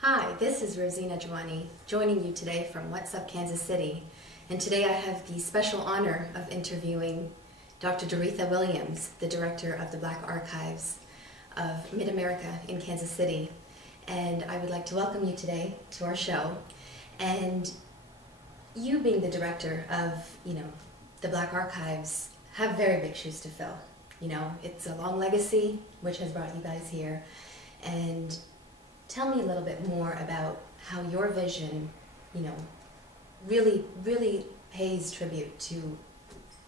Hi, this is Rosina Giovanni, joining you today from What's Up Kansas City. And today I have the special honor of interviewing Dr.Doretha K.Williams, the director of the Black Archives of Mid-America in Kansas City. And I would like to welcome you today to our show. And you being the director of, the Black Archives have very big shoes to fill. It's a long legacy which has brought you guys here. And tell me a little bit more about how your vision, really pays tribute to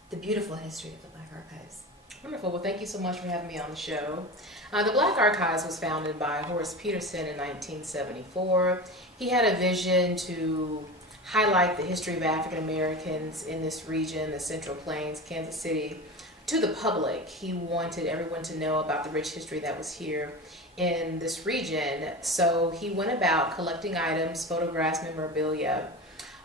the beautiful history of the Black Archives. Wonderful. Well, thank you so much for having me on the show. The Black Archives was founded by Horace Peterson in 1974. He had a vision to highlight the history of African Americans in this region, the Central Plains, Kansas City, to the public. He wanted everyone to know about the rich history that was here in this region. So he went about collecting items, photographs, memorabilia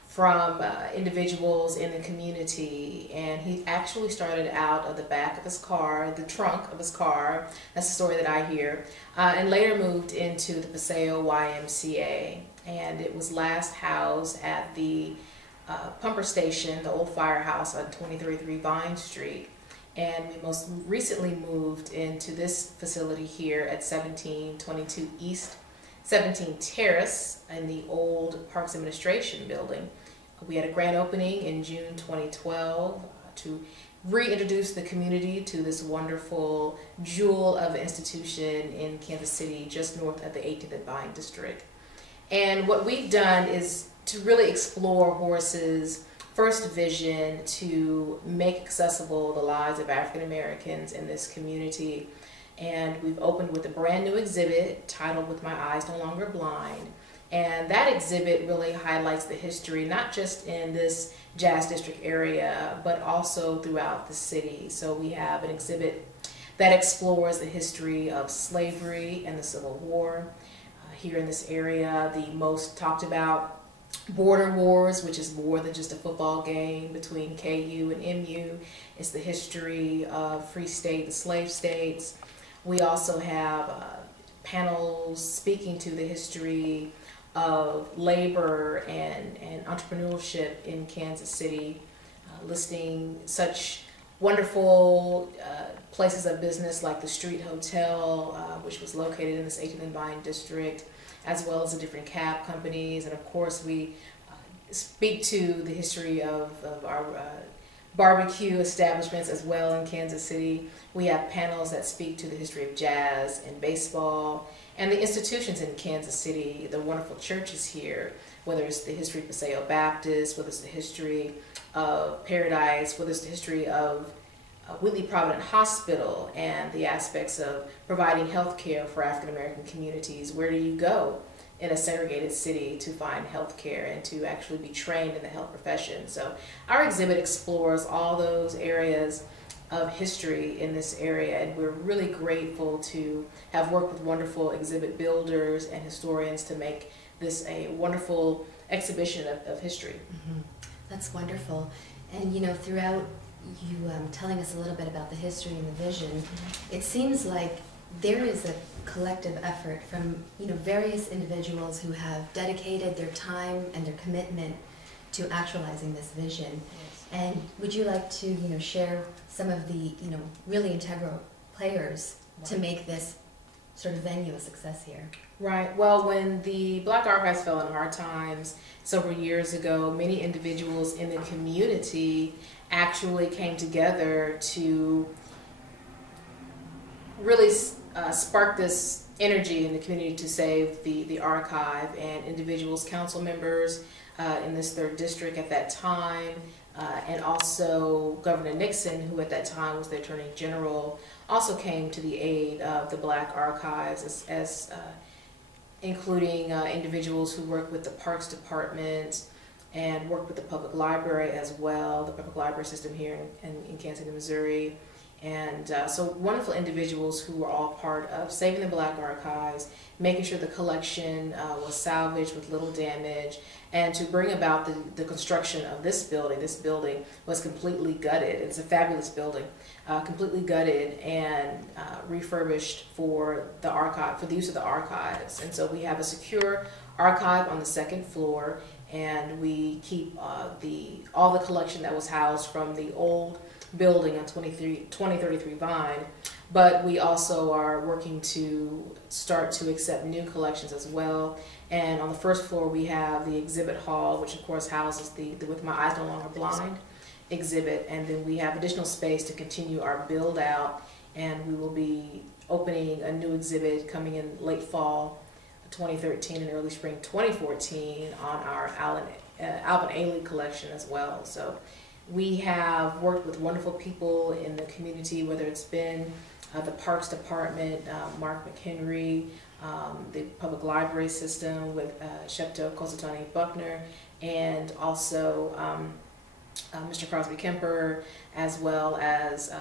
from individuals in the community, and he actually started out of the back of his car, the trunk of his car, that's the story that I hear, and later moved into the Paseo YMCA, and it was last housed at the pumper station, the old firehouse on 2303 Vine Street, and we most recently moved into this facility here at 1722 East 17th Terrace in the old Parks Administration building. We had a grand opening in June 2012 to reintroduce the community to this wonderful jewel of an institution in Kansas City, just north of the 18th and Vine District. And what we've done is to really explore Horace's first vision to make accessible the lives of African Americans in this community. And we've opened with a brand new exhibit titled With My Eyes No Longer Blind. And that exhibit really highlights the history, not just in this Jazz District area, but also throughout the city. So we have an exhibit that explores the history of slavery and the Civil War here in this area. The most talked about border wars, which is more than just a football game between KU and MU. It's the history of Free State and slave states. We also have panels speaking to the history of labor and entrepreneurship in Kansas City, listing such wonderful places of business like the Street Hotel, which was located in this 18th and Vine District, as well as the different cab companies. And of course we speak to the history of our barbecue establishments as well in Kansas City. We have panels that speak to the history of jazz and baseball and the institutions in Kansas City, the wonderful churches here, whether it's the history of Paseo Baptist, whether it's the history of Paradise, whether it's the history of Wheatley Provident Hospital and the aspects of providing health care for African American communities. Where do you go in a segregated city to find health care and to actually be trained in the health profession? So our exhibit explores all those areas of history in this area, and we're really grateful to have worked with wonderful exhibit builders and historians to make this a wonderful exhibition of history. Mm-hmm. That's wonderful. And throughout you telling us a little bit about the history and the vision, it seems like there is a collective effort from various individuals who have dedicated their time and their commitment to actualizing this vision. Yes. And would you like to share some of the really integral players to make this sort of venue a success here? Right. Well, when the Black Archives fell in hard times several years ago, many individuals in the community actually came together to really spark this energy in the community to save the archive, and individuals, council members in this 3rd district at that time, and also Governor Nixon, who at that time was the Attorney General, also came to the aid of the Black Archives, as including individuals who work with the Parks Department and work with the public library as well, the public library system here in Kansas City, Missouri, And so wonderful individuals who were all part of saving the Black Archives, making sure the collection was salvaged with little damage, and to bring about the construction of this building. This building was completely gutted. It's a fabulous building, completely gutted and refurbished for the archive, for the use of the archives. And so we have a secure archive on the second floor, and we keep all the collection that was housed from the old building on 2033 Vine, but we also are working to start to accept new collections as well. And on the first floor we have the exhibit hall, which of course houses the With My Eyes No Longer Blind exhibit, and then we have additional space to continue our build out, and we will be opening a new exhibit coming in late fall 2013 and early spring 2014 on our Alvin Ailey collection as well. So we have worked with wonderful people in the community, whether it's been the Parks Department, Mark McHenry, the Public Library System with Shepto Kosatani Buckner, and also Mr. Crosby Kemper, as well as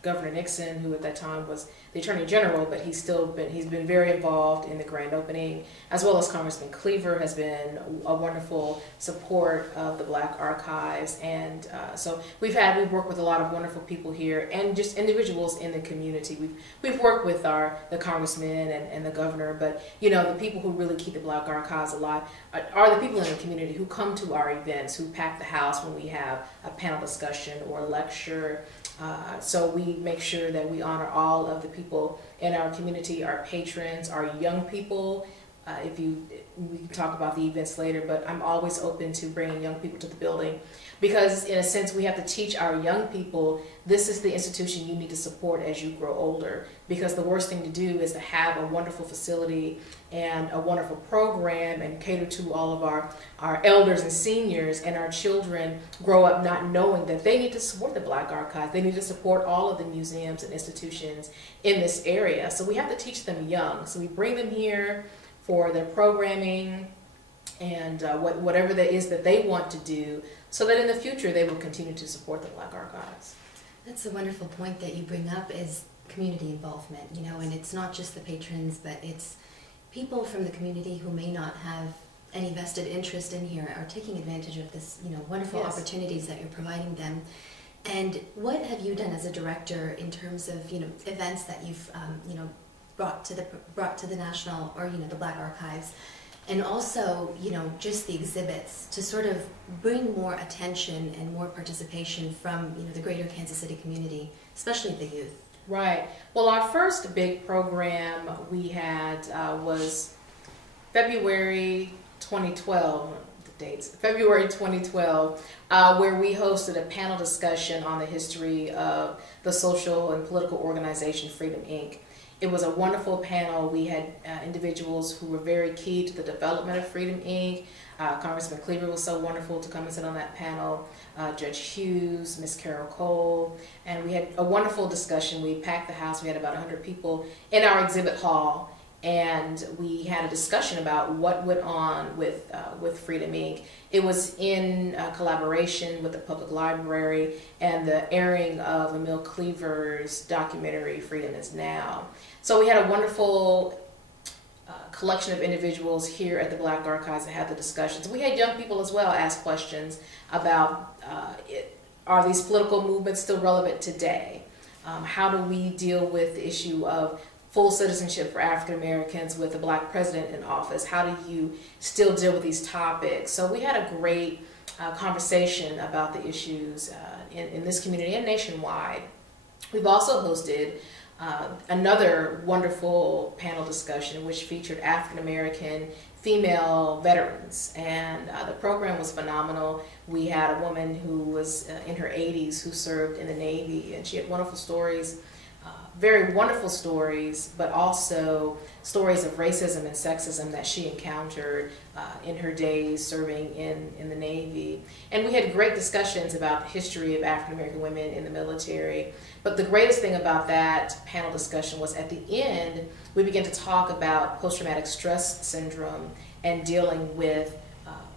Governor Nixon, who at that time was the Attorney General, but he's been very involved in the grand opening, as well as Congressman Cleaver has been a wonderful support of the Black Archives. And so we've worked with a lot of wonderful people here, and just individuals in the community. We've worked with the congressman and the governor, but you know, the people who really keep the Black Archives alive are the people in the community who come to our events, who pack the house when we have a panel discussion or a lecture. So we make sure that we honor all of the people in our community, our patrons, our young people. We can talk about the events later, but I'm always open to bringing young people to the building, because in a sense we have to teach our young people this is the institution you need to support as you grow older, because the worst thing to do is to have a wonderful facility and a wonderful program and cater to all of our elders and seniors, and our children grow up not knowing that they need to support the Black Archives. They need to support all of the museums and institutions in this area. So we have to teach them young. So we bring them here for their programming and whatever that is that they want to do, so that in the future they will continue to support the Black Archives. That's a wonderful point that you bring up, is community involvement, you know, and it's not just the patrons, but it's people from the community who may not have any vested interest in here are taking advantage of this, you know, wonderful opportunities that you're providing them. And what have you done as a director in terms of, you know, events that you've, you know, brought to the national, or you know, the Black Archives, and also, you know, just the exhibits, to sort of bring more attention and more participation from, you know, the greater Kansas City community, especially the youth? Right. Well, our first big program we had was February 2012. The dates, February 2012, where we hosted a panel discussion on the history of the social and political organization Freedom Inc. It was a wonderful panel. We had individuals who were very key to the development of Freedom Inc. Congressman Cleaver was so wonderful to come and sit on that panel, Judge Hughes, Miss Carol Cole, and we had a wonderful discussion. We packed the house. We had about 100 people in our exhibit hall, and we had a discussion about what went on with Freedom Inc. It was in collaboration with the Public Library and the airing of Emil Cleaver's documentary Freedom Is Now. So we had a wonderful collection of individuals here at the Black Archives that had the discussions. We had young people as well ask questions about are these political movements still relevant today? How do we deal with the issue of full citizenship for African Americans with a Black president in office? How do you still deal with these topics? So we had a great conversation about the issues in this community and nationwide. We've also hosted another wonderful panel discussion which featured African American female veterans, and the program was phenomenal. We had a woman who was in her 80s who served in the Navy, and she had wonderful stories, very wonderful stories, but also stories of racism and sexism that she encountered in her days serving in the Navy. And we had great discussions about the history of African American women in the military. But the greatest thing about that panel discussion was at the end, we began to talk about post-traumatic stress syndrome and dealing with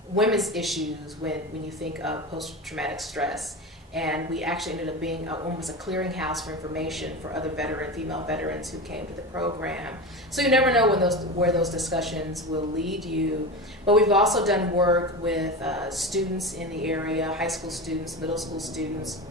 women's issues when you think of post-traumatic stress. and we actually ended up being almost a clearinghouse for information for other female veterans who came to the program. So you never know where those discussions will lead you. But we've also done work with students in the area, high school students, middle school students,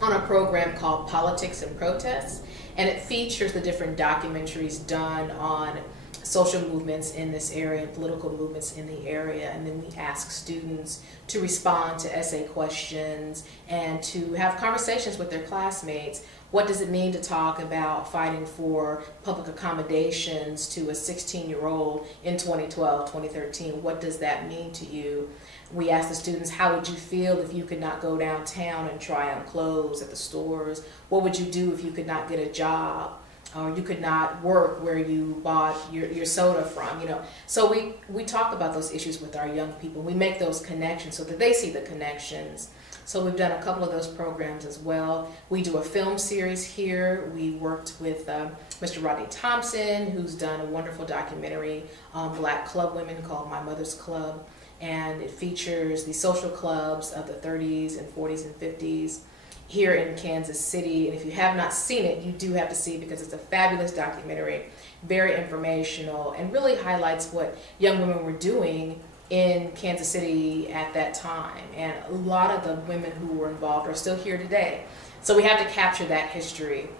on a program called Politics and Protests, and it features the different documentaries done on social movements in this area, political movements in the area, and then we ask students to respond to essay questions and to have conversations with their classmates. What does it mean to talk about fighting for public accommodations to a 16-year-old in 2012, 2013? What does that mean to you? We asked the students, how would you feel if you could not go downtown and try on clothes at the stores? What would you do if you could not get a job? Or you could not work where you bought your soda from, you know. So we talk about those issues with our young people. We make those connections so that they see the connections. So we've done a couple of those programs as well. We do a film series here. We worked with Mr. Rodney Thompson, who's done a wonderful documentary on Black club women called My Mother's Club. And it features the social clubs of the 30s and 40s and 50s. Here in Kansas City, and if you have not seen it, you do have to see it because it's a fabulous documentary, very informational, and really highlights what young women were doing in Kansas City at that time. And a lot of the women who were involved are still here today. So we have to capture that history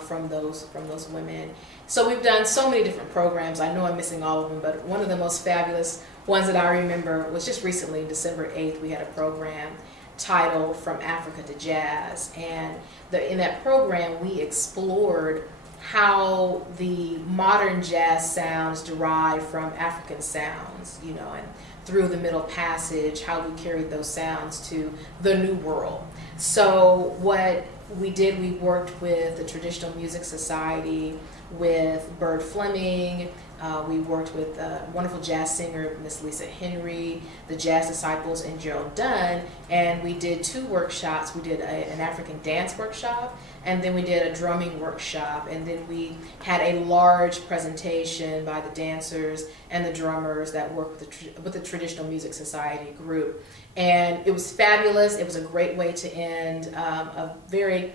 from those women. So we've done so many different programs. I know I'm missing all of them, but one of the most fabulous ones that I remember was just recently, December 8th, we had a program titled From Africa to Jazz, and in that program we explored how the modern jazz sounds derive from African sounds, you know, and through the Middle Passage, how we carried those sounds to the New World. So what we did, we worked with the Traditional Music Society, with Bird Fleming. We worked with a wonderful jazz singer, Miss Lisa Henry, the Jazz Disciples, and Gerald Dunn, and we did 2 workshops. We did an African dance workshop, and then we did a drumming workshop, and then we had a large presentation by the dancers and the drummers that work with the Traditional Music Society group. And it was fabulous. It was a great way to end a very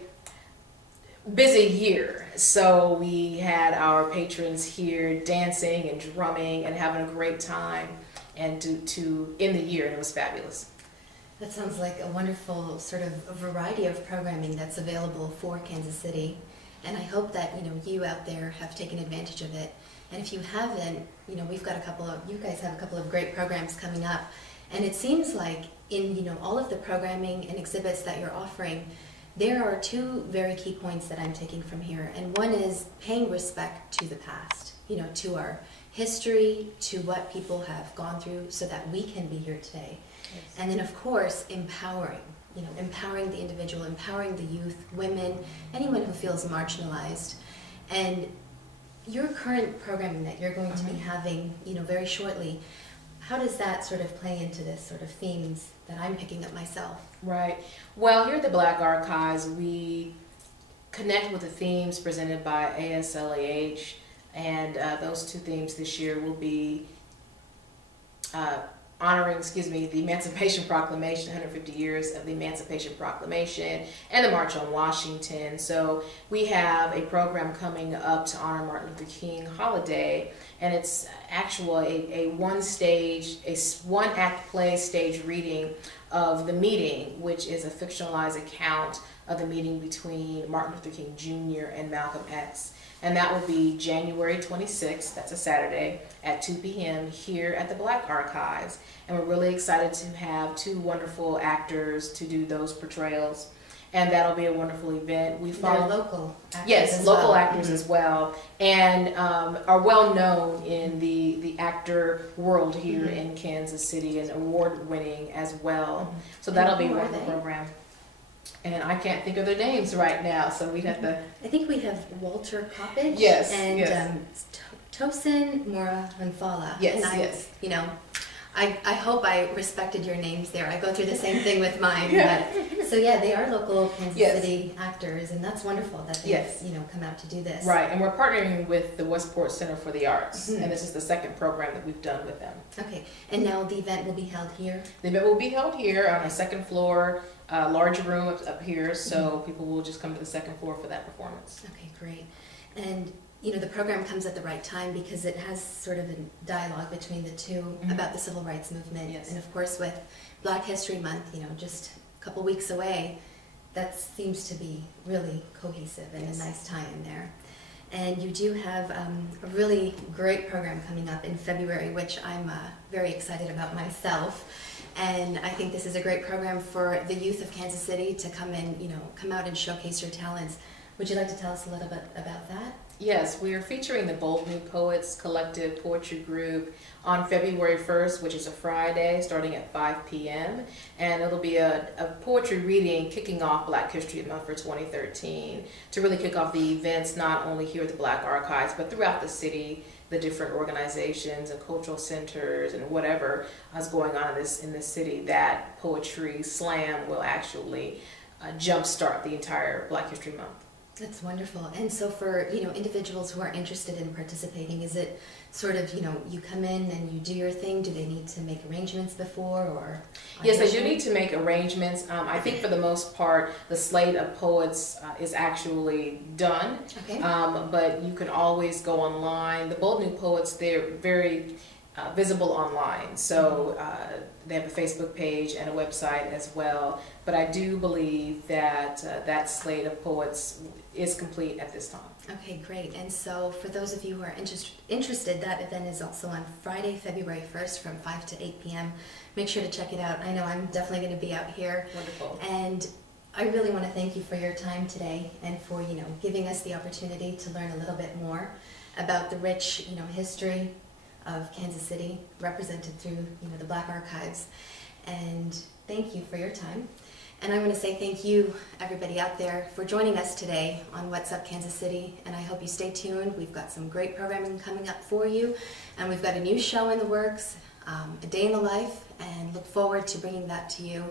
busy year. So we had our patrons here dancing and drumming and having a great time and to end the year, and it was fabulous. That sounds like a wonderful sort of variety of programming that's available for Kansas City, and I hope that you out there have taken advantage of it. And if you haven't, we've got you guys have a couple of great programs coming up, and it seems like in all of the programming and exhibits that you're offering, there are 2 very key points that I'm taking from here, and one is paying respect to the past, to our history, to what people have gone through so that we can be here today. Yes. And then of course empowering, empowering the individual, empowering the youth, women, anyone who feels marginalized. And your current programming that you're going to be having, very shortly, how does that sort of play into this sort of themes that I'm picking up myself? Right. Well, here at the Black Archives, we connect with the themes presented by ASLAH, and those 2 themes this year will be honoring, the Emancipation Proclamation, 150 years of the Emancipation Proclamation, and the March on Washington. So we have a program coming up to honor Martin Luther King holiday, and it's actually a one-act play stage reading of the meeting, which is a fictionalized account of the meeting between Martin Luther King Jr. and Malcolm X. And that will be January 26th, that's a Saturday, at 2 p.m. here at the Black Archives. And we're really excited to have 2 wonderful actors to do those portrayals. And that'll be a wonderful event. They're local actors. Yes, local actors as well, and are well known in the actor world here in Kansas City, and award winning as well. So that'll be a wonderful program. And I can't think of their names right now, so we'd have to. I think we have Walter Coppage. Yes. And Tosin Mora Manfala. Yes. And yes. I hope I respected your names there. I go through the same thing with mine. But, so yeah, they are local Kansas City actors, and that's wonderful that they've come out to do this. Right, and we're partnering with the Westport Center for the Arts, and this is the 2nd program that we've done with them. Okay, and now the event will be held here? The event will be held here on the 2nd floor larger room up here, so people will just come to the second floor for that performance. Okay, great. And you know, the program comes at the right time because it has sort of a dialogue between the two about the civil rights movement. Yes. And of course, with Black History Month, you know, just a couple weeks away, that seems to be really cohesive and a nice tie in there. And you do have a really great program coming up in February, which I'm very excited about myself. And I think this is a great program for the youth of Kansas City to come in, you know, come out and showcase your talents. Would you like to tell us a little bit about that? Yes, we are featuring the Bold New Poets Collective Poetry Group on February 1st, which is a Friday, starting at 5 p.m. And it'll be a poetry reading kicking off Black History Month for 2013 to really kick off the events not only here at the Black Archives, but throughout the city, the different organizations and cultural centers and whatever is going on in this city. That poetry slam will actually jumpstart the entire Black History Month. That's wonderful. And so for, you know, individuals who are interested in participating, is it sort of, you know, you come in and you do your thing? Do they need to make arrangements before or? Yes, they do need to make arrangements. I think for the most part, the slate of poets is actually done. Okay. But you can always go online. The Bold New Poets, they're very visible online. So they have a Facebook page and a website as well. But I do believe that that slate of poets is complete at this time. Okay, great. And so for those of you who are interested, that event is also on Friday, February 1st from 5 to 8 p.m. Make sure to check it out. I know I'm definitely going to be out here. Wonderful. And I really want to thank you for your time today and for, you know, giving us the opportunity to learn a little bit more about the rich, you know, history of Kansas City represented through, you know, the Black Archives. And thank you for your time. And I want to say thank you, everybody out there, for joining us today on What's Up Kansas City. And I hope you stay tuned. We've got some great programming coming up for you. And we've got a new show in the works, A Day in the Life, and look forward to bringing that to you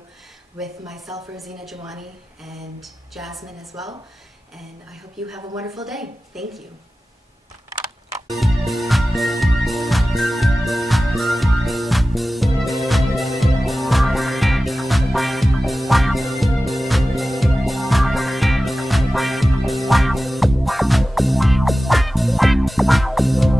with myself, Rosina Giovanni, and Jasmine as well. And I hope you have a wonderful day. Thank you. Wow.